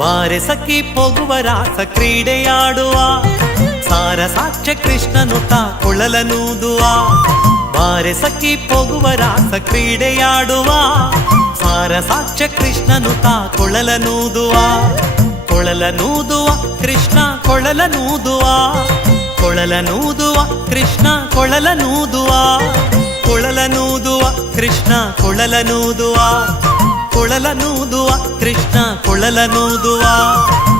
ಬಾರೆ ಸಖಿ ಪೊಗುವ ರಾಸ ಕ್ರೀಡೆಯಾಡುವ. ಸಾರ ಸಾಕ್ಷ್ಯ ಕೃಷ್ಣನು ತಾ ಕುಳಲನೂದುವ ಬಾರೆ ಸಖಿ ಪೊಗುವ ರಾಸ ಕ್ರೀಡೆಯಾಡುವ. ಸಾರ ಸಾಕ್ಷ್ಯ ಕೃಷ್ಣನು ತಾ ಕೊಳಲನೂದುವ ಕೊಳಲನೂದುವ ಕೃಷ್ಣ ಕೊಳಲನೂದುವ. ಕೊಳಲನೂದುವ ಕೃಷ್ಣ ಕೊಳಲನೂದುವ. ಕೊಳಲನೂದುವ ಕೃಷ್ಣ ಕೊಳಲನೂದುವ. ಕೊಳಲನೂದುವ ಕೃಷ್ಣ ಕೊಳಲನೂದುವ ಬಾರಿ ಸಖಿ ಪೊಗುವ ರಾಸ